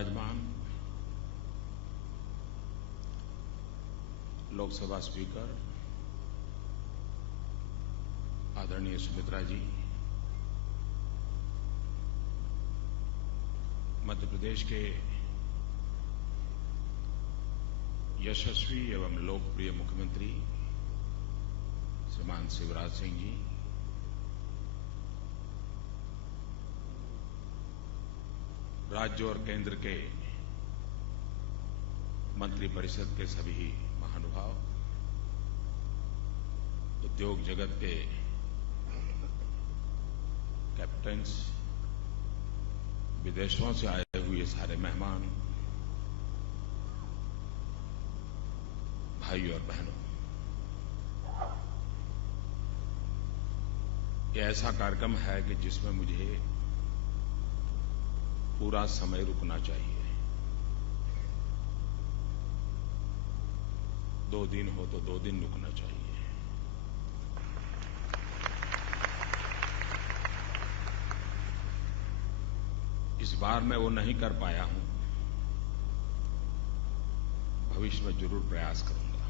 विराजमान लोकसभा स्पीकर आदरणीय सुमित्रा जी, मध्य प्रदेश के यशस्वी एवं लोकप्रिय मुख्यमंत्री श्रीमान शिवराज सिंह जी, राज्य और केंद्र के मंत्रिपरिषद के सभी महानुभाव, उद्योग जगत के कैप्टन्स, विदेशों से आए हुए सारे मेहमान, भाइयों और बहनों, ये ऐसा कार्यक्रम है कि जिसमें मुझे पूरा समय रुकना चाहिए। 2 दिन हो तो 2 दिन रुकना चाहिए। इस बार मैं वो नहीं कर पाया हूं, भविष्य में जरूर प्रयास करूंगा।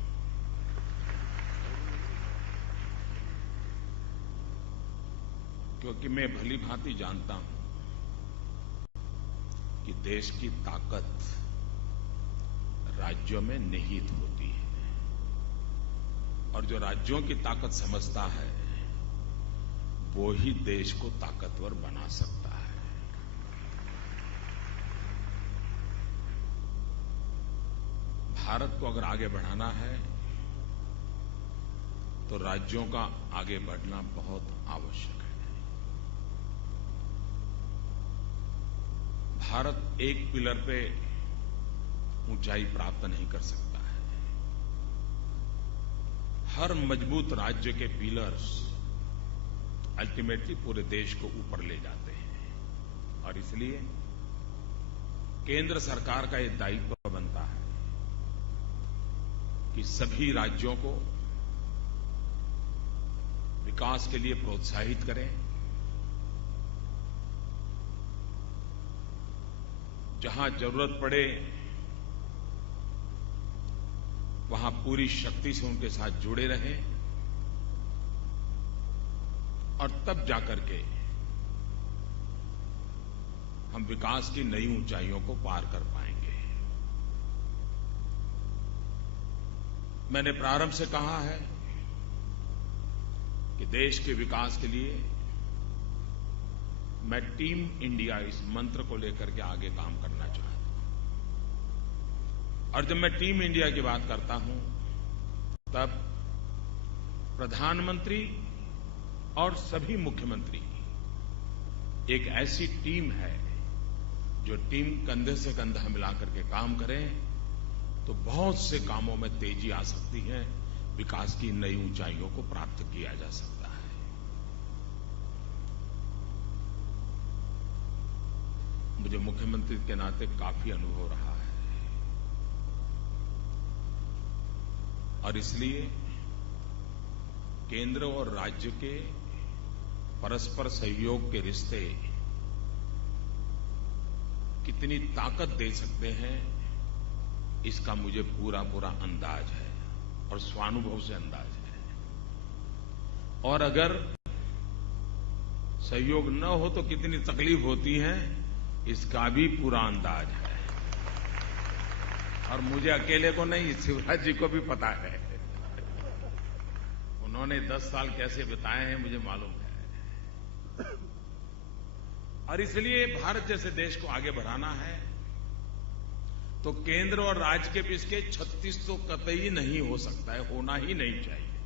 क्योंकि मैं भली भांति जानता हूं कि देश की ताकत राज्यों में निहित होती है, और जो राज्यों की ताकत समझता है वो ही देश को ताकतवर बना सकता है। भारत को अगर आगे बढ़ाना है तो राज्यों का आगे बढ़ना बहुत आवश्यक है। भारत एक पिलर पे ऊंचाई प्राप्त नहीं कर सकता है। हर मजबूत राज्य के पिलर्स अल्टीमेटली पूरे देश को ऊपर ले जाते हैं, और इसलिए केंद्र सरकार का यह दायित्व बनता है कि सभी राज्यों को विकास के लिए प्रोत्साहित करें, जहां जरूरत पड़े वहां पूरी शक्ति से उनके साथ जुड़े रहें, और तब जाकर के हम विकास की नई ऊंचाइयों को पार कर पाएंगे। मैंने प्रारंभ से कहा है कि देश के विकास के लिए मैं टीम इंडिया इस मंत्र को लेकर के आगे काम करना चाहता हूं। और जब मैं टीम इंडिया की बात करता हूं तब प्रधानमंत्री और सभी मुख्यमंत्री एक ऐसी टीम है जो टीम कंधे से कंधा मिलाकर के काम करें तो बहुत से कामों में तेजी आ सकती है, विकास की नई ऊंचाइयों को प्राप्त किया जा सकता है। मुझे मुख्यमंत्री के नाते काफी अनुभव रहा है, और इसलिए केंद्र और राज्य के परस्पर सहयोग के रिश्ते कितनी ताकत दे सकते हैं, इसका मुझे पूरा पूरा अंदाज है और स्वानुभव से अंदाज है। और अगर सहयोग न हो तो कितनी तकलीफ होती है, इसका भी पूरा अंदाज है। और मुझे अकेले को नहीं, शिवराज जी को भी पता है। उन्होंने 10 साल कैसे बिताए हैं मुझे मालूम है। और इसलिए भारत जैसे देश को आगे बढ़ाना है तो केंद्र और राज्य के बीच के 36 तो कतई नहीं हो सकता है, होना ही नहीं चाहिए।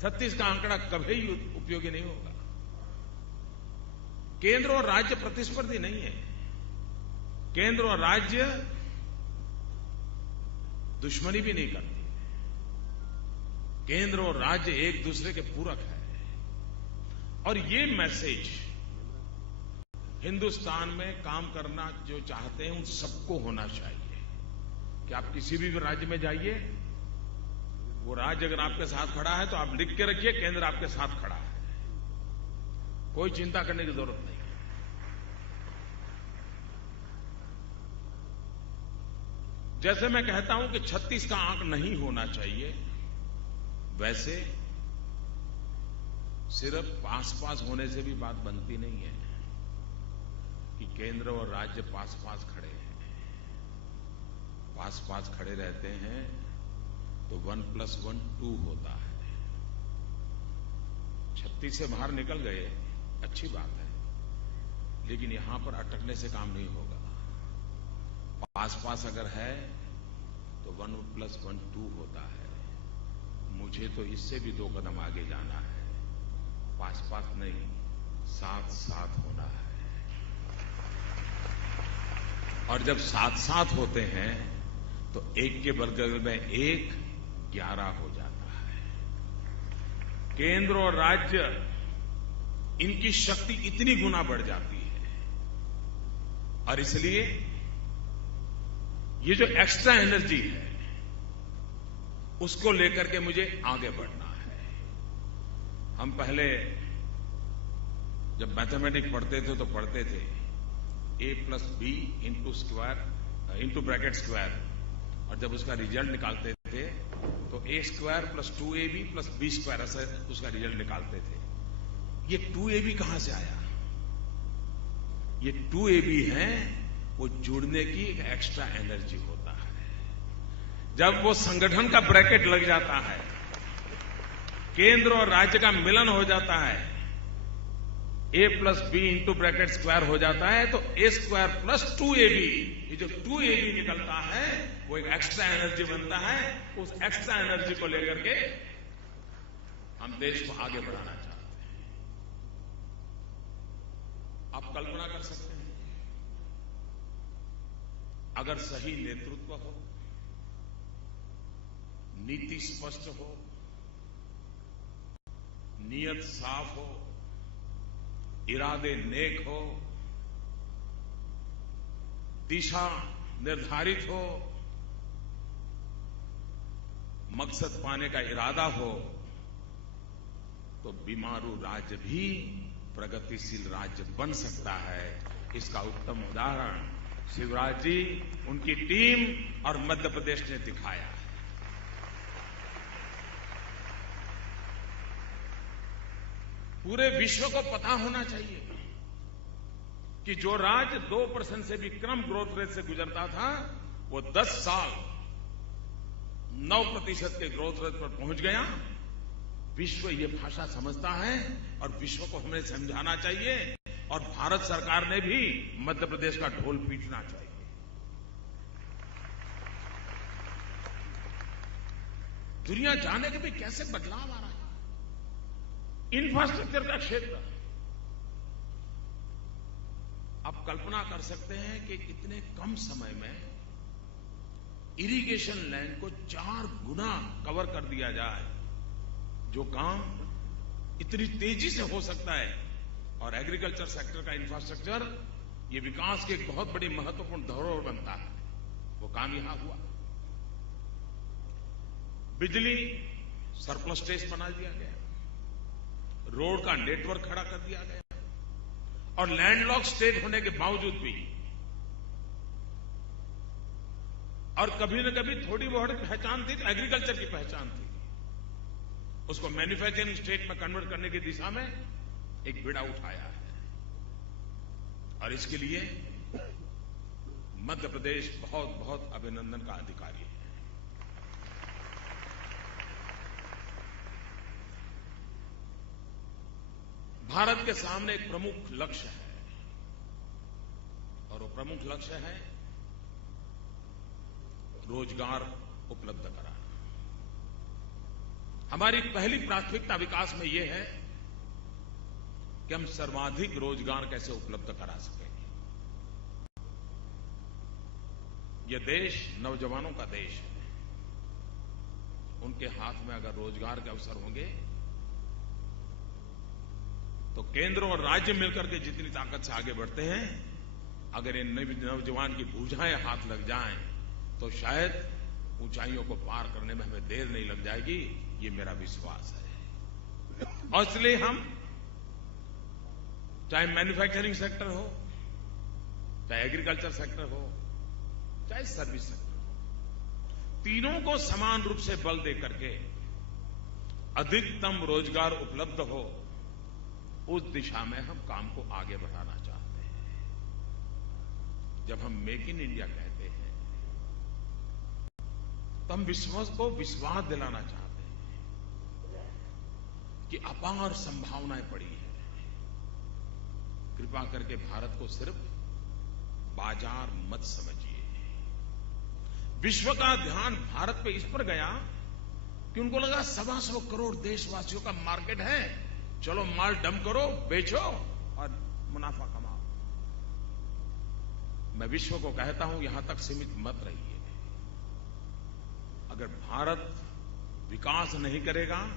36 का आंकड़ा कभी उपयोगी नहीं होगा। केंद्र और राज्य प्रतिस्पर्धी नहीं है। केंद्र और राज्य दुश्मनी भी नहीं करते। केंद्र और राज्य एक दूसरे के पूरक है। और ये मैसेज हिंदुस्तान में काम करना जो चाहते हैं उन सबको होना चाहिए कि आप किसी भी राज्य में जाइए, वो राज्य अगर आपके साथ खड़ा है तो आप लिख के रखिए केंद्र आपके साथ खड़ा है, कोई चिंता करने की जरूरत नहीं है। जैसे मैं कहता हूं कि 36 का आंक नहीं होना चाहिए, वैसे सिर्फ पास होने से भी बात बनती नहीं है कि केंद्र और राज्य पास खड़े हैं। पास खड़े रहते हैं तो 1+1 2 होता है। 36 से बाहर निकल गए, अच्छी बात है, लेकिन यहां पर अटकने से काम नहीं होगा। पास अगर है तो 1+1 2 होता है। मुझे तो इससे भी 2 कदम आगे जाना है। पास नहीं, साथ होना है। और जब साथ होते हैं तो एक के बगल में 1 11 हो जाता है। केंद्र और राज्य, इनकी शक्ति इतनी गुना बढ़ जाती है। और इसलिए ये जो एक्स्ट्रा एनर्जी है, उसको लेकर के मुझे आगे बढ़ना है। हम पहले जब मैथमेटिक्स पढ़ते थे तो पढ़ते थे a+b इंटू ब्रैकेट स्क्वायर, और जब उसका रिजल्ट निकालते थे तो a² + 2ab + b² ऐसा उसका रिजल्ट निकालते थे। ये 2ab कहां से आया? ये 2ab है, वो जुड़ने की एक एक्स्ट्रा एनर्जी होता है। जब वो संगठन का ब्रैकेट लग जाता है, केंद्र और राज्य का मिलन हो जाता है, a+b इंटू ब्रैकेट स्क्वायर हो जाता है, तो a² + 2ab, ये जो 2ab निकलता है वो एक एक्स्ट्रा एनर्जी बनता है। उस एक्स्ट्रा एनर्जी को लेकर के हम देश को आगे बढ़ाना चाहते हैं। आप कल्पना कर सकते हैं, अगर सही नेतृत्व हो, नीति स्पष्ट हो, नीयत साफ हो, इरादे नेक हो, दिशा निर्धारित हो, मकसद पाने का इरादा हो, तो बीमारू राज्य भी प्रगतिशील राज्य बन सकता है। इसका उत्तम उदाहरण शिवराज जी, उनकी टीम और मध्य प्रदेश ने दिखाया। पूरे विश्व को पता होना चाहिए कि जो राज्य 2% से भी कम ग्रोथ रेट से गुजरता था, वो 10 साल 9% के ग्रोथ रेट पर पहुंच गया। विश्व ये भाषा समझता है और विश्व को हमें समझाना चाहिए, और भारत सरकार ने भी मध्य प्रदेश का ढोल पीटना चाहिए। दुनिया जाने के भी कैसे बदलाव आ रहा है। इंफ्रास्ट्रक्चर का क्षेत्र, आप कल्पना कर सकते हैं कि इतने कम समय में इरिगेशन लैंड को 4 गुना कवर कर दिया जाए, जो काम इतनी तेजी से हो सकता है। और एग्रीकल्चर सेक्टर का इंफ्रास्ट्रक्चर, ये विकास की एक बहुत बड़ी महत्वपूर्ण धरोहर बनता है। वो काम यहां हुआ। बिजली सरप्लस स्टेज बना दिया गया, रोड का नेटवर्क खड़ा कर दिया गया, और लैंडलॉक स्टेट होने के बावजूद भी, और कभी न कभी थोड़ी बहुत पहचान थी, एग्रीकल्चर की पहचान थी, उसको मैन्युफैक्चरिंग स्टेट में कन्वर्ट करने की दिशा में एक बीड़ा उठाया है। और इसके लिए मध्य प्रदेश बहुत बहुत अभिनंदन का अधिकारी है। भारत के सामने एक प्रमुख लक्ष्य है, और वो प्रमुख लक्ष्य है रोजगार उपलब्ध कराना। हमारी पहली प्राथमिकता विकास में यह है कि हम सर्वाधिक रोजगार कैसे उपलब्ध करा सकें। यह देश नौजवानों का देश है। उनके हाथ में अगर रोजगार के अवसर होंगे, तो केंद्र और राज्य मिलकर के जितनी ताकत से आगे बढ़ते हैं, अगर इन नौजवान की भुजाएं हाथ लग जाएं, तो शायद ऊंचाइयों को पार करने में हमें देर नहीं लग जाएगी। ये मेरा विश्वास है। और इसलिए हम, चाहे मैन्युफैक्चरिंग सेक्टर हो, चाहे एग्रीकल्चर सेक्टर हो, चाहे सर्विस सेक्टर हो, तीनों को समान रूप से बल दे करके अधिकतम रोजगार उपलब्ध हो, उस दिशा में हम काम को आगे बढ़ाना चाहते हैं। जब हम मेक इन इंडिया कहते हैं तो हम विश्व को विश्वास दिलाना चाहते हैं कि अपार संभावनाएं पड़ी है। कृपा करके भारत को सिर्फ बाजार मत समझिए। विश्व का ध्यान भारत पे इस पर गया कि उनको लगा 125 करोड़ देशवासियों का मार्केट है, चलो माल डंप करो, बेचो और मुनाफा कमाओ। मैं विश्व को कहता हूं, यहां तक सीमित मत रहिए। अगर भारत विकास नहीं करेगा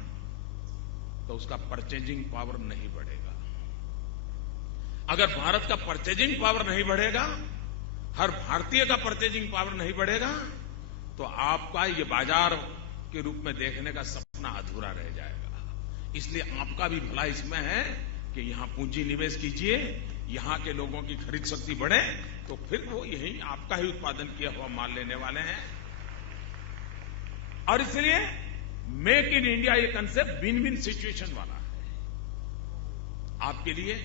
तो उसका परचेजिंग पावर नहीं बढ़ेगा। अगर भारत का परचेजिंग पावर नहीं बढ़ेगा, हर भारतीय का परचेजिंग पावर नहीं बढ़ेगा, तो आपका ये बाजार के रूप में देखने का सपना अधूरा रह जाएगा। इसलिए आपका भी भला इसमें है कि यहां पूंजी निवेश कीजिए, यहां के लोगों की खरीद शक्ति बढ़े, तो फिर वो यही आपका ही उत्पादन किया हुआ माल लेने वाले हैं। और इसलिए मेक इन इंडिया ये कंसेप्ट विन विन सिचुएशन वाला है। आपके लिए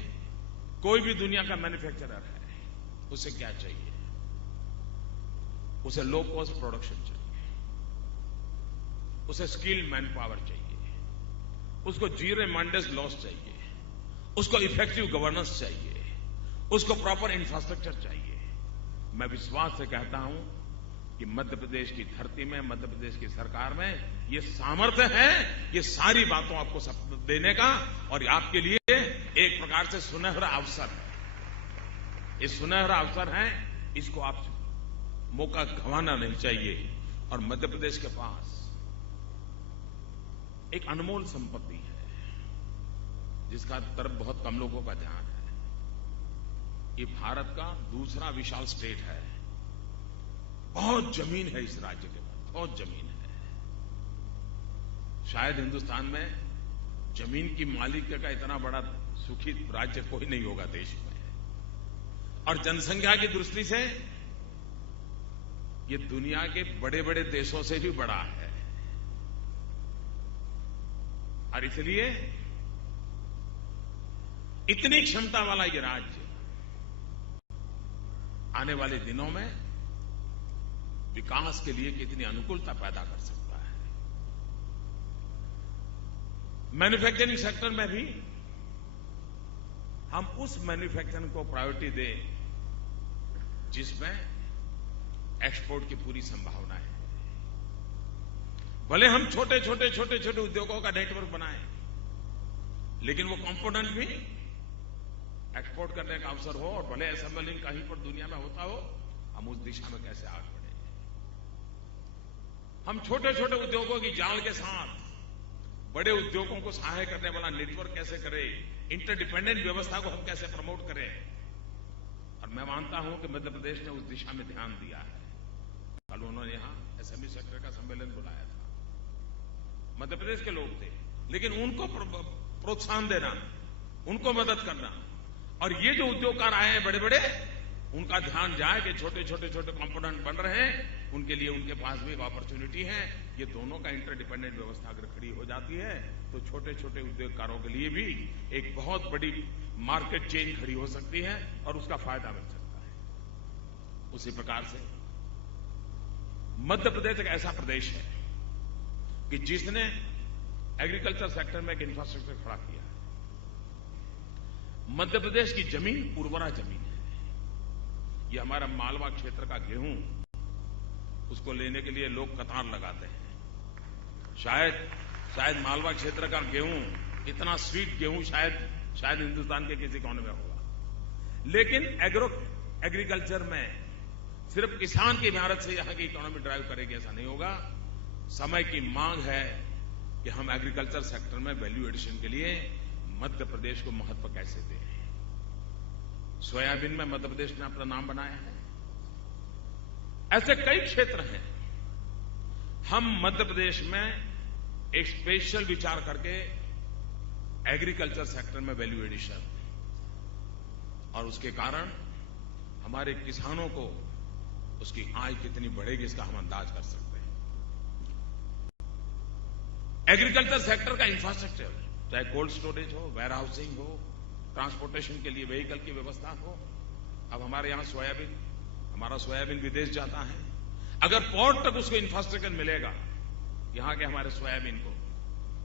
कोई भी दुनिया का मैन्युफैक्चरर है, उसे क्या चाहिए? उसे लो कॉस्ट प्रोडक्शन चाहिए, उसे स्किल्ड मैन पावर चाहिए, उसको जीरो मेंटेनेंस लॉस चाहिए, उसको इफेक्टिव गवर्नेंस चाहिए, उसको प्रॉपर इंफ्रास्ट्रक्चर चाहिए। मैं विश्वास से कहता हूं कि मध्य प्रदेश की धरती में, मध्य प्रदेश की सरकार में ये सामर्थ्य है, ये सारी बातों आपको सब देने का, और आपके लिए एक प्रकार से सुनहरा अवसर है। ये सुनहरा अवसर है, इसको आप मौका गंवाना नहीं चाहिए। और मध्य प्रदेश के पास एक अनमोल संपत्ति है जिसका तरफ बहुत कम लोगों का ध्यान है। ये भारत का दूसरा विशाल स्टेट है। बहुत जमीन है इस राज्य के पास, बहुत जमीन है। शायद हिंदुस्तान में जमीन की मालिक का इतना बड़ा सुखी राज्य कोई नहीं होगा देश में। और जनसंख्या की दृष्टि से ये दुनिया के बड़े बड़े देशों से भी बड़ा है। और इसलिए इतनी क्षमता वाला ये राज्य आने वाले दिनों में विकास के लिए कितनी अनुकूलता पैदा कर सकता है। मैन्युफैक्चरिंग सेक्टर में भी हम उस मैन्युफैक्चरिंग को प्रायोरिटी दें जिसमें एक्सपोर्ट की पूरी संभावना है। भले हम छोटे छोटे उद्योगों का नेटवर्क बनाएं, लेकिन वो कंपोनेंट भी एक्सपोर्ट करने का अवसर हो, और भले असेंबलिंग कहीं पर दुनिया में होता हो, हम उस दिशा में कैसे आगे बढ़ेंगे। हम छोटे छोटे उद्योगों की जाल के साथ बड़े उद्योगों को सहाय करने वाला नेटवर्क कैसे करें, इंटरडिपेंडेंट व्यवस्था को हम कैसे प्रमोट करें। और मैं मानता हूं कि मध्य प्रदेश ने उस दिशा में ध्यान दिया है। कल उन्होंने यहां एसएमई सेक्टर का सम्मेलन बुलाया था। मध्य प्रदेश के लोग थे, लेकिन उनको प्रोत्साहन देना, उनको मदद करना, और ये जो उद्योगकार आए हैं बड़े बड़े, उनका ध्यान जाए कि छोटे छोटे कंपोनेंट बन रहे हैं, उनके लिए उनके पास भी एक अपॉर्चुनिटी है। ये दोनों का इंटरडिपेंडेंट व्यवस्था अगर खड़ी हो जाती है तो छोटे छोटे उद्योगकारों के लिए भी एक बहुत बड़ी मार्केट चेन खड़ी हो सकती है और उसका फायदा मिल सकता है। उसी प्रकार से मध्य प्रदेश एक ऐसा प्रदेश है कि जिसने एग्रीकल्चर सेक्टर में एक इंफ्रास्ट्रक्चर खड़ा किया है। मध्य प्रदेश की जमीन उर्वरा जमीन है। ये हमारा मालवा क्षेत्र का गेहूं, उसको लेने के लिए लोग कतार लगाते हैं। शायद मालवा क्षेत्र का गेहूं, इतना स्वीट गेहूं शायद हिंदुस्तान के किसी कोने में होगा। लेकिन एग्रीकल्चर में सिर्फ किसान की मेहनत से यहां की इकोनॉमी ड्राइव करेगी ऐसा नहीं होगा। समय की मांग है कि हम एग्रीकल्चर सेक्टर में वैल्यू एडिशन के लिए मध्य प्रदेश को महत्व कैसे दें। सोयाबीन में मध्य प्रदेश ने अपना नाम बनाया है। ऐसे कई क्षेत्र हैं। हम मध्य प्रदेश में एक स्पेशल विचार करके एग्रीकल्चर सेक्टर में वैल्यू एडिशन, और उसके कारण हमारे किसानों को उसकी आय कितनी बढ़ेगी इसका हम अंदाज कर सकते हैं। एग्रीकल्चर सेक्टर का इंफ्रास्ट्रक्चर, चाहे कोल्ड स्टोरेज हो, वेयर हाउसिंग हो, ट्रांसपोर्टेशन के लिए व्हीकल की व्यवस्था हो। अब हमारे यहां हमारा सोयाबीन विदेश जाता है। अगर पोर्ट तक उसको इंफ्रास्ट्रक्चर मिलेगा यहां के हमारे सोयाबीन को,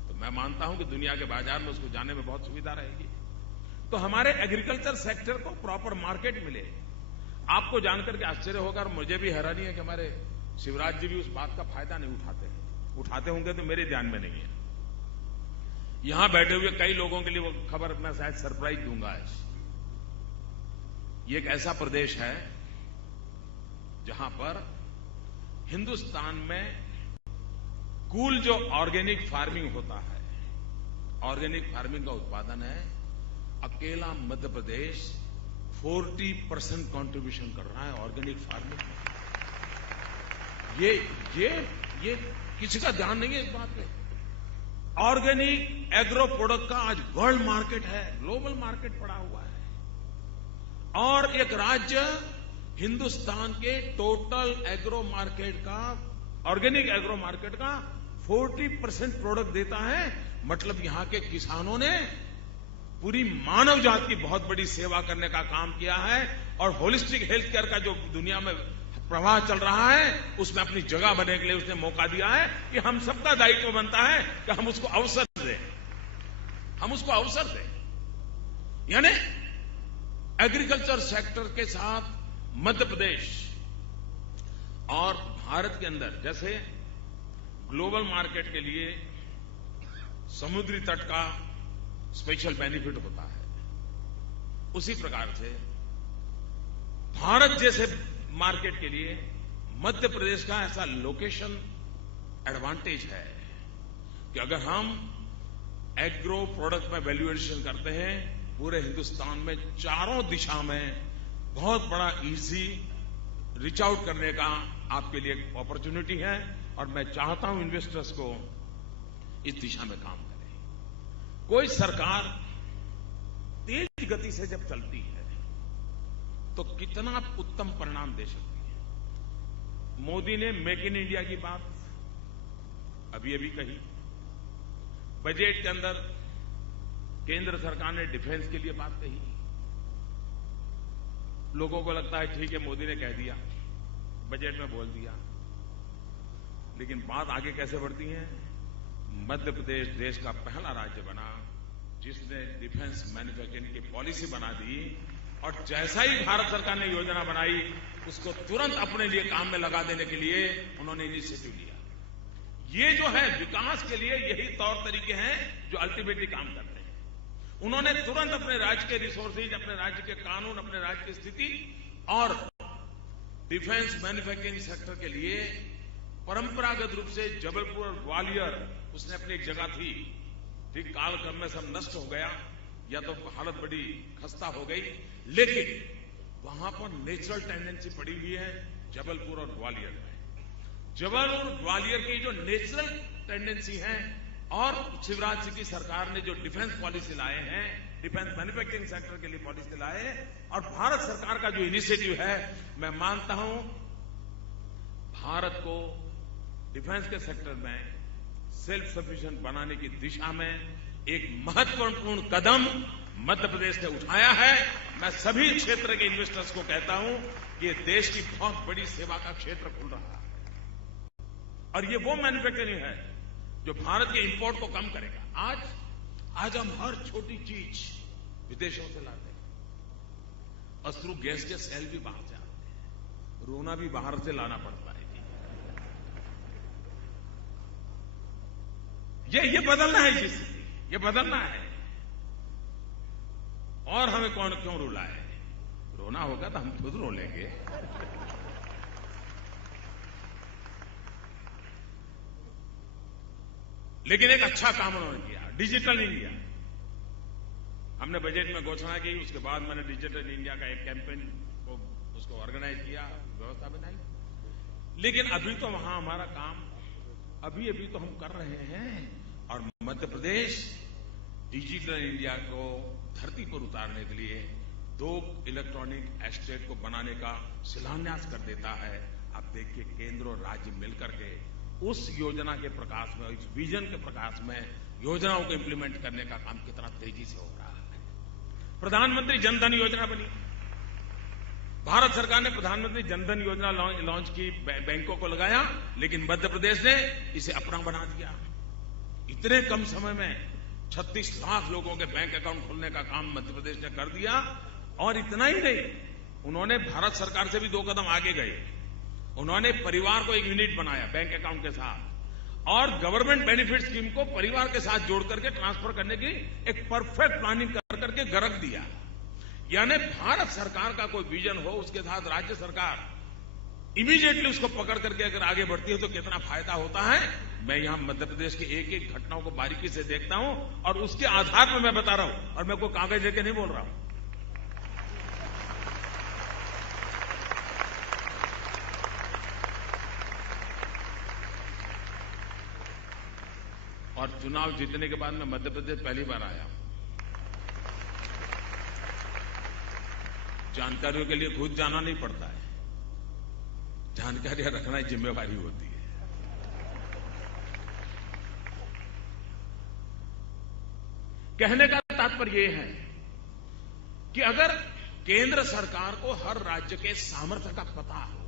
तो मैं मानता हूं कि दुनिया के बाजार में उसको जाने में बहुत सुविधा रहेगी। तो हमारे एग्रीकल्चर सेक्टर को प्रॉपर मार्केट मिले। आपको जानकर के आश्चर्य होगा और मुझे भी हैरानी है कि हमारे शिवराज जी भी उस बात का फायदा नहीं उठाते हैं। उठाते होंगे तो मेरे ध्यान में नहीं है। यहां बैठे हुए कई लोगों के लिए वो खबर मैं शायद सरप्राइज दूंगा आज। ये एक ऐसा प्रदेश है जहां पर हिंदुस्तान में कुल जो ऑर्गेनिक फार्मिंग होता है, ऑर्गेनिक फार्मिंग का उत्पादन है, अकेला मध्य प्रदेश 40% कंट्रीब्यूशन कर रहा है ऑर्गेनिक फार्मिंग में। ये किसी का ध्यान नहीं है इस बात पे। ऑर्गेनिक एग्रो प्रोडक्ट का आज वर्ल्ड मार्केट है, ग्लोबल मार्केट पड़ा हुआ है। और एक राज्य हिंदुस्तान के टोटल एग्रो मार्केट का, ऑर्गेनिक एग्रो मार्केट का 40% प्रोडक्ट देता है। मतलब यहां के किसानों ने पूरी मानव जात की बहुत बड़ी सेवा करने का काम किया है। और होलिस्टिक हेल्थ केयर का जो दुनिया में प्रवाह चल रहा है उसमें अपनी जगह बनने के लिए उसने मौका दिया है कि हम सबका दायित्व बनता है कि हम उसको अवसर दें, हम उसको अवसर दें। यानी एग्रीकल्चर सेक्टर के साथ मध्य प्रदेश और भारत के अंदर जैसे ग्लोबल मार्केट के लिए समुद्री तट का स्पेशल बेनिफिट होता है, उसी प्रकार से भारत जैसे मार्केट के लिए मध्य प्रदेश का ऐसा लोकेशन एडवांटेज है कि अगर हम एग्रो प्रोडक्ट में वैल्यू एडिशन करते हैं, पूरे हिंदुस्तान में चारों दिशा में बहुत बड़ा इजी रीच आउट करने का आपके लिए एक अपॉर्चुनिटी है। और मैं चाहता हूं इन्वेस्टर्स को इस दिशा में काम करें। कोई सरकार तेज गति से जब चलती है तो कितना उत्तम परिणाम दे सकती है। मोदी ने मेक इन इंडिया की बात अभी अभी कही। बजट के अंदर केंद्र सरकार ने डिफेंस के लिए बात कही। लोगों को लगता है ठीक है मोदी ने कह दिया, बजट में बोल दिया, लेकिन बात आगे कैसे बढ़ती है। मध्य प्रदेश देश का पहला राज्य बना जिसने डिफेंस मैन्युफैक्चरिंग की पॉलिसी बना दी। और जैसा ही भारत सरकार ने योजना बनाई उसको तुरंत अपने लिए काम में लगा देने के लिए उन्होंने इनिशिएटिव लिया। ये जो है विकास के लिए यही तौर तरीके हैं जो अल्टीमेटली काम करते हैं। उन्होंने तुरंत अपने राज्य के रिसोर्सेज, अपने राज्य के कानून, अपने राज्य की स्थिति और डिफेंस मैन्युफैक्चरिंग सेक्टर के लिए परंपरागत रूप से जबलपुर और ग्वालियर उसने अपनी एक जगह थी, ठीक कालक्रम में सब नष्ट हो गया या तो हालत बड़ी खस्ता हो गई, लेकिन वहां पर नेचुरल टेंडेंसी पड़ी हुई है जबलपुर और ग्वालियर में। जबलपुर और ग्वालियर की जो नेचुरल टेंडेंसी है और शिवराज सिंह की सरकार ने जो डिफेंस पॉलिसी लाए हैं, डिफेंस मैन्युफैक्चरिंग सेक्टर के लिए पॉलिसी लाए हैं, और भारत सरकार का जो इनिशिएटिव है, मैं मानता हूं भारत को डिफेंस के सेक्टर में सेल्फ सफिशिएंट बनाने की दिशा में एक महत्वपूर्ण कदम मध्य प्रदेश ने उठाया है। मैं सभी क्षेत्र के इन्वेस्टर्स को कहता हूं कि ये देश की बहुत बड़ी सेवा का क्षेत्र खुल रहा है और ये वो मैन्युफैक्चरिंग है जो भारत के इंपोर्ट को कम करेगा। आज हम हर छोटी चीज विदेशों से लाते हैं। अश्रु गैस के सेल भी बाहर से आते हैं, रोना भी बाहर से लाना पड़ता है। ये बदलना है, ये बदलना है। और हमें कौन क्यों रुलाए? रोना होगा तो हम खुद रो लेंगे। लेकिन एक अच्छा काम उन्होंने किया, डिजिटल इंडिया। हमने बजट में घोषणा की, उसके बाद मैंने डिजिटल इंडिया का एक कैंपेन को उसको ऑर्गेनाइज किया, व्यवस्था बनाई। लेकिन अभी तो वहां हमारा काम अभी तो हम कर रहे हैं। और मध्य प्रदेश डिजिटल इंडिया को धरती पर उतारने के लिए 2 इलेक्ट्रॉनिक एस्टेट को बनाने का शिलान्यास कर देता है। आप देखिए केंद्र और राज्य मिलकर के उस योजना के प्रकाश में, इस विजन के प्रकाश में योजनाओं को इंप्लीमेंट करने का काम कितना तेजी से हो रहा है। प्रधानमंत्री जनधन योजना बनी। भारत सरकार ने प्रधानमंत्री जनधन योजना लॉन्च की, बैंकों को लगाया, लेकिन मध्य प्रदेश ने इसे अपना बना दिया। इतने कम समय में 36 लाख लोगों के बैंक अकाउंट खोलने का काम मध्य प्रदेश ने कर दिया। और इतना ही नहीं, उन्होंने भारत सरकार से भी 2 कदम आगे गए। उन्होंने परिवार को एक यूनिट बनाया बैंक अकाउंट के साथ, और गवर्नमेंट बेनिफिट स्कीम को परिवार के साथ जोड़ करके ट्रांसफर करने की एक परफेक्ट प्लानिंग कर करके गरक दिया। यानी भारत सरकार का कोई विजन हो, उसके साथ राज्य सरकार इमीडिएटली उसको पकड़ करके अगर आगे बढ़ती है तो कितना फायदा होता है। मैं यहां मध्य प्रदेश की एक एक घटनाओं को बारीकी से देखता हूं और उसके आधार पर मैं बता रहा हूं, और मैं कोई कागज लेके नहीं बोल रहा हूं। और चुनाव जीतने के बाद मैं मध्य प्रदेश पहली बार आया हूं। जानकारियों के लिए खुद जाना नहीं पड़ता है, जानकारियां रखना जिम्मेवारी होती है। कहने का तात्पर्य यह है कि अगर केंद्र सरकार को हर राज्य के सामर्थ्य का पता हो,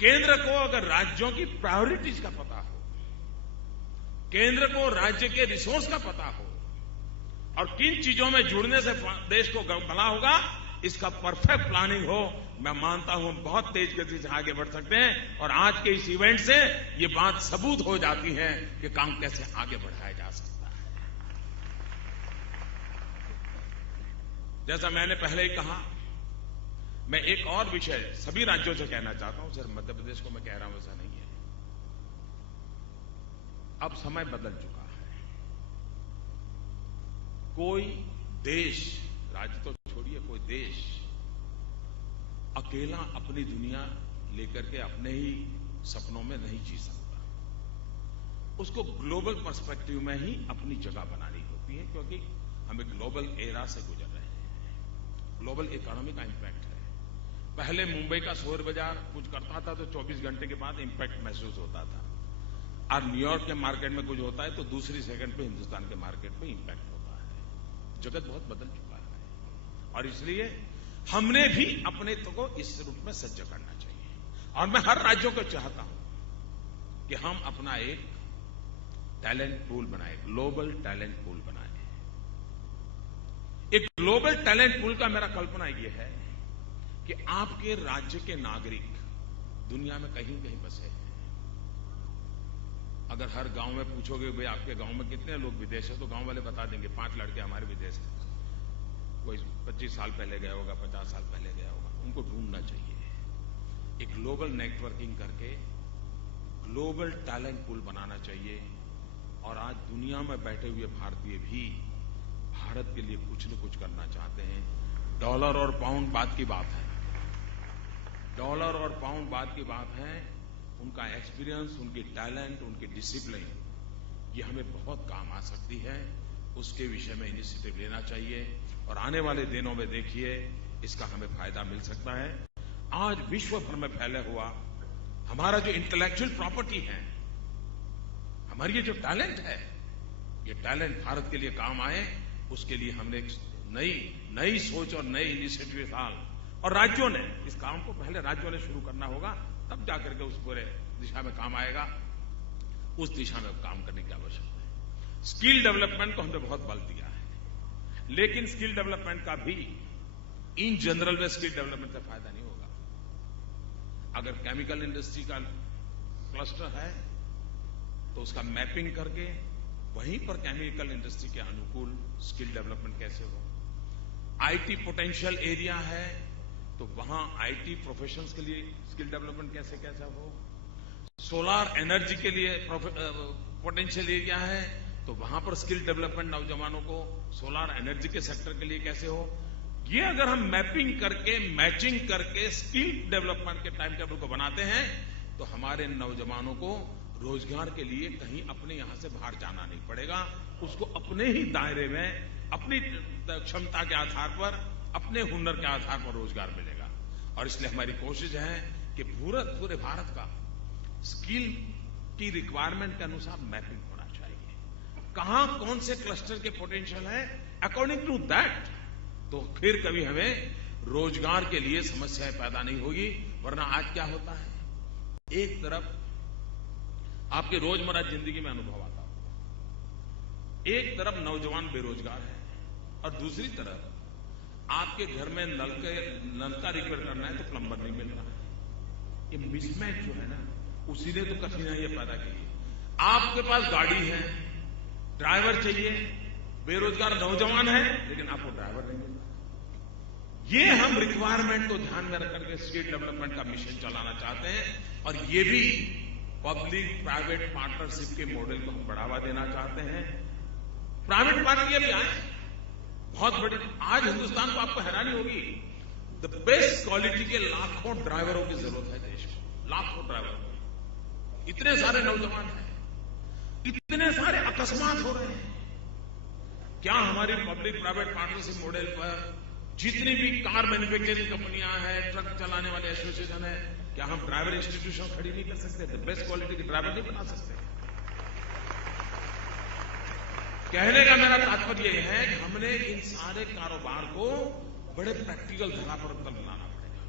केंद्र को अगर राज्यों की प्रायोरिटीज का पता हो, केंद्र को राज्य के रिसोर्स का पता हो, और किन चीजों में जुड़ने से देश को भला होगा, इसका परफेक्ट प्लानिंग हो, मैं मानता हूं बहुत तेज गति से आगे बढ़ सकते हैं। और आज के इस इवेंट से ये बात सबूत हो जाती है कि काम कैसे आगे बढ़ाया जा सकता है। जैसा मैंने पहले ही कहा, मैं एक और विषय सभी राज्यों से कहना चाहता हूं, सिर्फ मध्य प्रदेश को मैं कह रहा हूं ऐसा नहीं है। अब समय बदल चुका है। कोई देश, राज्य तो छोड़िए, कोई देश अकेला अपनी दुनिया लेकर के अपने ही सपनों में नहीं जी सकता। उसको ग्लोबल पर्सपेक्टिव में ही अपनी जगह बनानी होती है, क्योंकि हम एक ग्लोबल एरा से गुजर रहे हैं। ग्लोबल इकोनॉमी का इंपैक्ट है। पहले मुंबई का शेयर बाजार कुछ करता था तो 24 घंटे के बाद इंपैक्ट महसूस होता था, और न्यूयॉर्क के मार्केट में कुछ होता है तो दूसरी सेकंड पे हिंदुस्तान के मार्केट पे इंपैक्ट होता है। जगत बहुत बदल चुका है, और इसलिए हमने भी अपने को इस रूप में सज्ज करना चाहिए। और मैं हर राज्यों को चाहता हूं कि हम अपना एक टैलेंट पूल बनाए, ग्लोबल टैलेंट पूल बनाए। एक ग्लोबल टैलेंट पूल का मेरा कल्पना यह है कि आपके राज्य के नागरिक दुनिया में कहीं कहीं बसे हैं। अगर हर गांव में पूछोगे भाई आपके गांव में कितने लोग विदेश है, तो गांव वाले बता देंगे 5 लड़के हमारे विदेश हैं। कोई 25 साल पहले गया होगा, 50 साल पहले गया होगा। उनको ढूंढना चाहिए। एक ग्लोबल नेटवर्किंग करके ग्लोबल टैलेंट पूल बनाना चाहिए। और आज दुनिया में बैठे हुए भारतीय भी भारत के लिए कुछ न कुछ करना चाहते हैं। डॉलर और पाउंड बात की बात है, डॉलर और पाउंड बात की बात है। उनका एक्सपीरियंस, उनकी टैलेंट, उनकी डिसिप्लिन, ये हमें बहुत काम आ सकती है। उसके विषय में इनिशिएटिव लेना चाहिए, और आने वाले दिनों में देखिए इसका हमें फायदा मिल सकता है। आज विश्व भर में फैले हुआ हमारा जो इंटेलेक्चुअल प्रॉपर्टी है, हमारी ये जो टैलेंट है, ये टैलेंट भारत के लिए काम आए, उसके लिए हमने एक नई सोच और नई इनिशिएटिव साल, और राज्यों ने इस काम को पहले राज्यों ने शुरू करना होगा, तब जाकर के उस पूरे दिशा में काम आएगा। उस दिशा में काम करने की आवश्यकता है। स्किल डेवलपमेंट को हमने बहुत बल दिया है, लेकिन स्किल डेवलपमेंट का भी इन जनरल में स्किल डेवलपमेंट से फायदा नहीं होगा। अगर केमिकल इंडस्ट्री का क्लस्टर है तो उसका मैपिंग करके वहीं पर केमिकल इंडस्ट्री के अनुकूल स्किल डेवलपमेंट कैसे हो। आईटी पोटेंशियल एरिया है तो वहां आईटी प्रोफेशंस के लिए स्किल डेवलपमेंट कैसे कैसा हो। सोलार एनर्जी के लिए पोटेंशियल एरिया है तो वहां पर स्किल डेवलपमेंट नौजवानों को सोलार एनर्जी के सेक्टर के लिए कैसे हो। ये अगर हम मैपिंग करके, मैचिंग करके स्किल डेवलपमेंट के टाइम टेबल को बनाते हैं तो हमारे नौजवानों को रोजगार के लिए कहीं अपने यहां से बाहर जाना नहीं पड़ेगा। उसको अपने ही दायरे में, अपनी क्षमता के आधार पर, अपने हुनर के आधार पर रोजगार मिलेगा। और इसलिए हमारी कोशिश है कि पूरे भारत का स्किल की रिक्वायरमेंट के अनुसार मैपिंग होना चाहिए। कहां कौन से क्लस्टर के पोटेंशियल है, अकॉर्डिंग टू दैट तो फिर कभी हमें रोजगार के लिए समस्याएं पैदा नहीं होगी। वरना आज क्या होता है, एक तरफ आपके रोजमर्रा जिंदगी में अनुभव आता हो, एक तरफ नौजवान बेरोजगार है और दूसरी तरफ आपके घर में नल का रिपेयर करना है तो प्लम्बर नहीं मिल रहा है। ये मिसमैच जो है ना, उसी ने तो कठिनाइयां पैदा की है। आपके पास गाड़ी है, ड्राइवर चाहिए, बेरोजगार नौजवान है, लेकिन आपको ड्राइवर नहीं मिल रहा। ये हम रिक्वायरमेंट को ध्यान में रख करके स्किल डेवलपमेंट का मिशन चलाना चाहते हैं और ये भी पब्लिक प्राइवेट पार्टनरशिप के मॉडल को हम बढ़ावा देना चाहते हैं। प्राइवेट पार्टी भी आए, बहुत बड़ी, आज हिंदुस्तान को आपको हैरानी होगी, द बेस्ट क्वालिटी के लाखों ड्राइवरों की जरूरत है देश को, लाखों ड्राइवर। इतने सारे नौजवान हैं, इतने सारे अकस्मात हो रहे हैं। क्या हमारी पब्लिक प्राइवेट पार्टनरशिप मॉडल पर जितनी भी कार मैन्युफैक्चरिंग कंपनियां हैं, ट्रक चलाने वाले एसोसिएशन है, क्या हम ड्राइवर इंस्टीट्यूशन खड़ी नहीं कर सकते? द बेस्ट क्वालिटी के ड्राइवर नहीं बना सकते? कहने का मेरा तात्पर्य यह है कि हमने इन सारे कारोबार को बड़े प्रैक्टिकल धरा पर लाना पड़ेगा।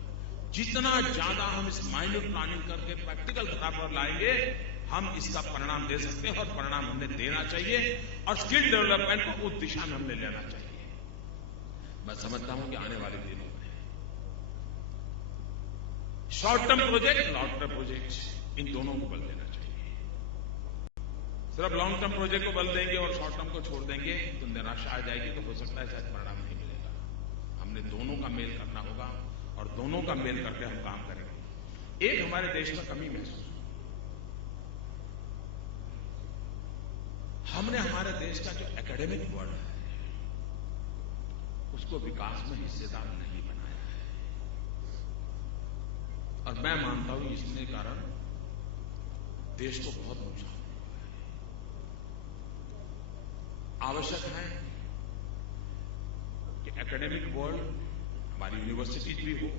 जितना ज्यादा हम इस माइन्यूट प्लानिंग करके प्रैक्टिकल धरा पर लाएंगे, हम इसका परिणाम दे सकते हैं और परिणाम हमने देना चाहिए और स्किल डेवलपमेंट को उस दिशा में हमने लेना चाहिए। मैं समझता हूं कि आने वाले दिनों में short term project, long term project, इन दोनों को बल देना चाहिए। सिर्फ लॉन्ग टर्म प्रोजेक्ट को बल देंगे और शॉर्ट टर्म को छोड़ देंगे तो निराशा आ जाएगी, तो हो सकता है शायद परिणाम नहीं मिलेगा। हमने दोनों का मेल करना होगा और दोनों का मेल करके हम काम करेंगे। एक हमारे देश में कमी महसूस, हमने हमारे देश का जो एकेडमिक वर्ल्ड है उसको विकास में हिस्सेदार नहीं बनाया है और मैं मानता हूं इसके कारण देश को बहुत नुकसान हुआ है। आवश्यक है कि एकेडमिक वर्ल्ड, हमारी यूनिवर्सिटीज भी हो,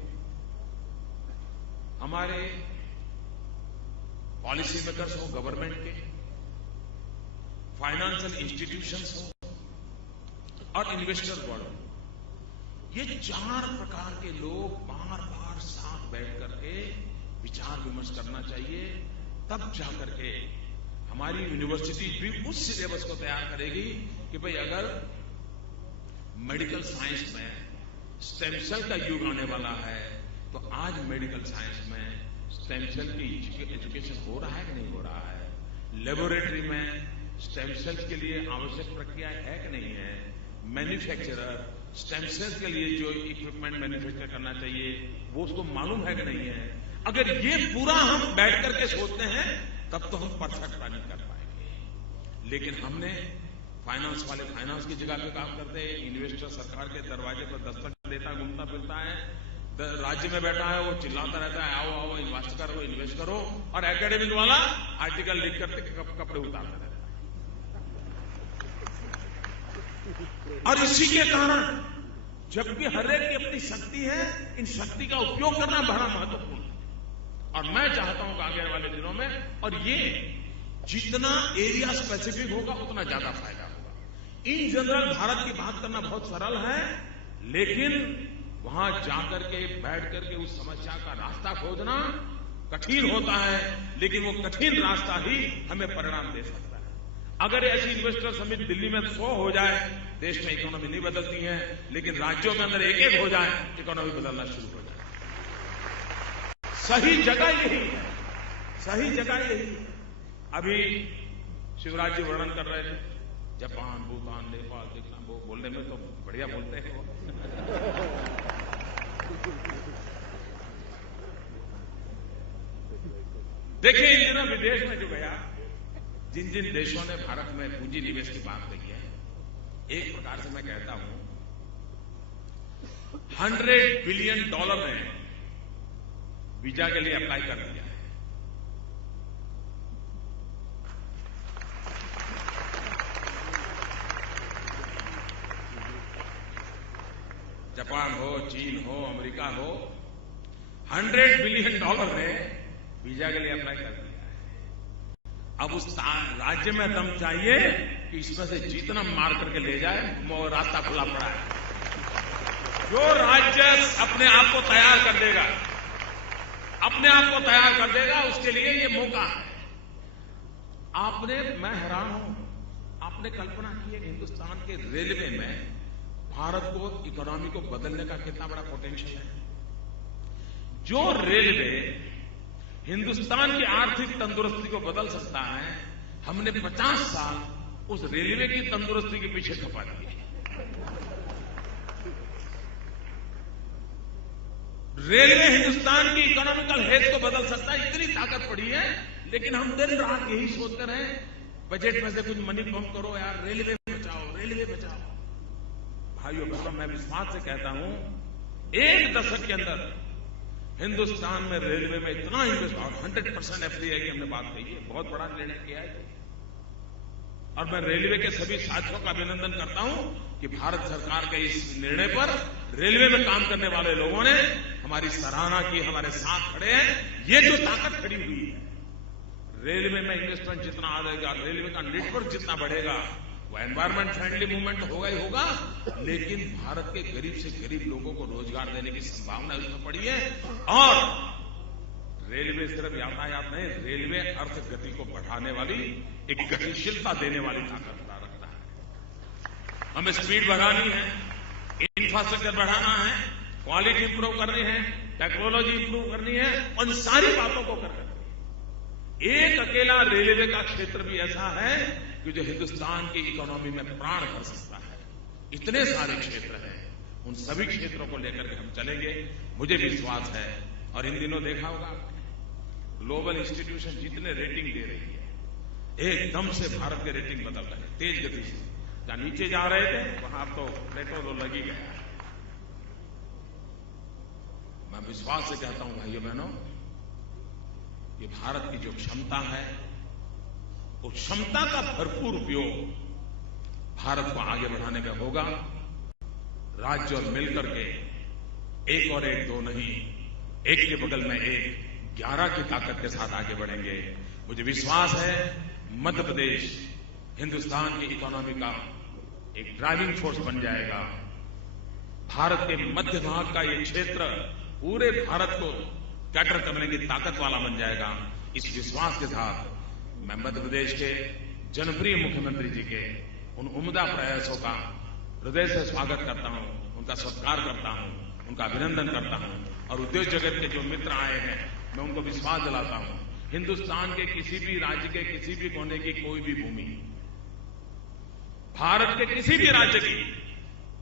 हमारे पॉलिसी मेकर्स हो, गवर्नमेंट के, फाइनेंशियल इंस्टीट्यूशंस हो और इन्वेस्टर वर्ल्ड, ये चार प्रकार के लोग बार बार साथ बैठ करके विचार विमर्श करना चाहिए। तब जाकर के हमारी यूनिवर्सिटी भी उस सिलेबस को तैयार करेगी कि भाई अगर मेडिकल साइंस में स्टेम सेल का युग आने वाला है तो आज मेडिकल साइंस में स्टेम सेल की एजुकेशन हो रहा है कि नहीं हो रहा है, लेबोरेटरी में स्टेम सेल के लिए आवश्यक प्रक्रिया है कि नहीं है, मैन्युफैक्चरर स्टेम सेल के लिए जो इक्विपमेंट मैन्युफैक्चर करना चाहिए वो उसको मालूम है कि नहीं है। अगर ये पूरा हम बैठ करके सोचते हैं तब तो हम परफेक्ट प्लानिंग कर पाएंगे। लेकिन हमने फाइनेंस वाले फाइनेंस की जगह पे काम करते हैं, इन्वेस्टर सरकार के दरवाजे पर दस्तक देता घूमता फिरता है, राज्य में बैठा है वो चिल्लाता रहता है आओ आओ इन्वेस्ट करो इन्वेस्ट करो, और एकेडमिक वाला आर्टिकल लिख करके कपड़े उतारता रहता है। और इसी के कारण जबकि हर एक की अपनी शक्ति है, इन शक्ति का उपयोग करना बड़ा महत्वपूर्ण है। और मैं चाहता हूं कि आगे वाले दिनों में, और ये जितना एरिया स्पेसिफिक होगा उतना ज्यादा फायदा होगा। इन जनरल भारत की बात करना बहुत सरल है, लेकिन वहां जाकर के बैठ करके उस समस्या का रास्ता खोजना कठिन होता है, लेकिन वो कठिन रास्ता ही हमें परिणाम दे सकता है। अगर ऐसी इन्वेस्टर समिट दिल्ली में 100 हो जाए, देश में इकोनॉमी नहीं बदलती है, लेकिन राज्यों में अगर एक एक हो जाए इकोनॉमी बदलना शुरू हो जाए। सही जगह यही है, सही जगह यही है। अभी शिवराज जी वर्णन कर रहे थे जापान, भूटान, नेपाल, देखना वो बोलने में तो बढ़िया बोलते हैं वो। देखिए इन दिनों विदेश में जो गया, जिन जिन देशों ने भारत में पूंजी निवेश की बात कही है, एक प्रकार से मैं कहता हूं $100 बिलियन ने वीजा के लिए अप्लाई कर दिया है। जापान हो, चीन हो, अमेरिका हो, $100 बिलियन ने वीजा के लिए अप्लाई कर दिया है। अब उस राज्य में दम चाहिए कि इसमें से जितना मार करके ले जाए वो रास्ता खुला पड़ा है। जो राज्य अपने आप को तैयार कर देगा, अपने आप को तैयार कर देगा, उसके लिए ये मौका है। मैं हैरान हूं, आपने कल्पना की है हिंदुस्तान के रेलवे में भारत को इकोनॉमी को बदलने का कितना बड़ा पोटेंशियल है। जो रेलवे हिंदुस्तान की आर्थिक तंदुरुस्ती को बदल सकता है, हमने 50 साल उस रेलवे की तंदुरुस्ती के पीछे खपा दिए। रेलवे हिंदुस्तान की इकोनॉमिकल हेल्थ को बदल सकता है, इतनी ताकत पड़ी है। लेकिन हम दिन रात यही सोचते रहे, बजट में से कुछ मनी पंप करो यार, रेलवे बचाओ, रेलवे बचाओ। भाइयों बहनों, मैं विश्वास से कहता हूं, 1 दशक के अंदर हिंदुस्तान में रेलवे में इतना इन्वेस्ट, और 100% एफडीआई की हमने बात कही है, बहुत बड़ा निर्णय किया है। और मैं रेलवे के सभी साथियों का अभिनंदन करता हूं कि भारत सरकार के इस निर्णय पर रेलवे में काम करने वाले लोगों ने हमारी सराहना की, हमारे साथ खड़े हैं। ये जो ताकत खड़ी हुई है, रेलवे में इन्वेस्टमेंट जितना आएगा, रेलवे का नेटवर्क जितना बढ़ेगा, वो एनवायरमेंट फ्रेंडली मूवमेंट होगा ही होगा, लेकिन भारत के गरीब से गरीब लोगों को रोजगार देने की संभावना उसमें पड़ी है। और रेलवे सिर्फ यातायात नहीं, रेलवे अर्थ गति को बढ़ाने वाली, एक गतिशीलता देने वाली ताकत रखता है। हमें स्पीड बढ़ानी है, इंफ्रास्ट्रक्चर बढ़ाना है, क्वालिटी इंप्रूव करनी है, टेक्नोलॉजी इंप्रूव करनी है, उन सारी बातों को करना है। एक अकेला रेलवे का क्षेत्र भी ऐसा है कि जो हिंदुस्तान की इकोनॉमी में प्राण भर सकता है। इतने सारे क्षेत्र हैं, उन सभी क्षेत्रों को लेकर के हम चलेंगे, मुझे विश्वास है। और इन दिनों देखा होगा, ग्लोबल इंस्टीट्यूशन जितने रेटिंग दे रही है, एकदम से भारत के रेटिंग बदल रहे हैं तेज गति से। जहां नीचे जा रहे थे वहां अब तो प्लेटो लग ही गया। मैं विश्वास से कहता हूं भाइयों बहनों, ये भारत की जो क्षमता है, उस क्षमता का भरपूर उपयोग भारत को आगे बढ़ाने का होगा। राज्य और मिलकर के एक और एक दो नहीं, एक के बगल में एक 11 की ताकत के साथ आगे बढ़ेंगे। मुझे विश्वास है मध्य प्रदेश हिंदुस्तान की इकोनॉमी का एक ड्राइविंग फोर्स बन जाएगा। भारत के मध्य भाग का ये क्षेत्र पूरे भारत को कैटर करने की ताकत वाला बन जाएगा। इस विश्वास के साथ मैं मध्य प्रदेश के जनप्रिय मुख्यमंत्री जी के उन उम्दा प्रयासों का हृदय से स्वागत करता हूं, उनका सत्कार करता हूं, उनका अभिनंदन करता हूं। और उद्योग जगत के जो मित्र आए हैं, मैं उनको विश्वास दिलाता हूं, हिंदुस्तान के किसी भी राज्य के किसी भी कोने की कोई भी भूमि, भारत के किसी भी राज्य की,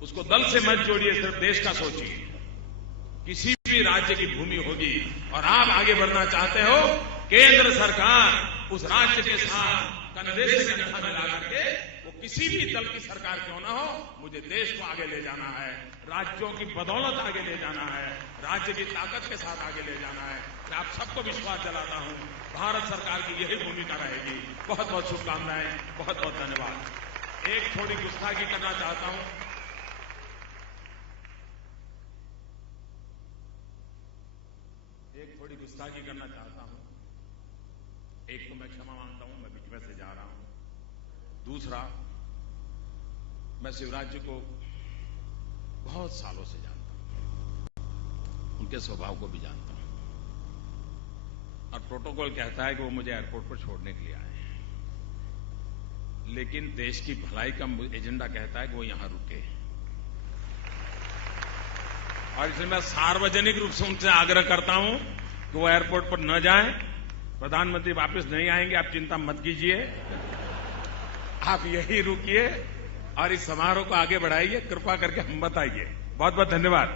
उसको दल से मत जोड़िए, सिर्फ देश का सोचिए। किसी भी राज्य की भूमि होगी और आप आगे बढ़ना चाहते हो, केंद्र सरकार उस राज्य के साथ कंधे से कंधा मिला करके, वो किसी भी दल की सरकार क्यों ना हो, मुझे देश को आगे ले जाना है, राज्यों की बदौलत आगे ले जाना है, राज्य की ताकत के साथ आगे ले जाना है। मैं आप सबको विश्वास दिलाता हूं, भारत सरकार की यही भूमिका रहेगी। बहुत बहुत शुभकामनाएं, बहुत बहुत धन्यवाद। एक थोड़ी गुस्ताखी करना चाहता हूं, एक तो मैं क्षमा मांगता हूं, मैं बीच में से जा रहा हूं। दूसरा, मैं शिवराज जी को बहुत सालों से जानता हूं, उनके स्वभाव को भी जानता हूं, और प्रोटोकॉल कहता है कि वो मुझे एयरपोर्ट पर छोड़ने के लिए आए हैं, लेकिन देश की भलाई का एजेंडा कहता है कि वो यहां रुके। और इसलिए मैं सार्वजनिक रूप से उनसे आग्रह करता हूं कि वो एयरपोर्ट पर न जाएं। प्रधानमंत्री वापस नहीं आएंगे, आप चिंता मत कीजिए, आप यही रुकिए और इस समारोह को आगे बढ़ाइए। कृपा करके हम बताइए। बहुत बहुत धन्यवाद।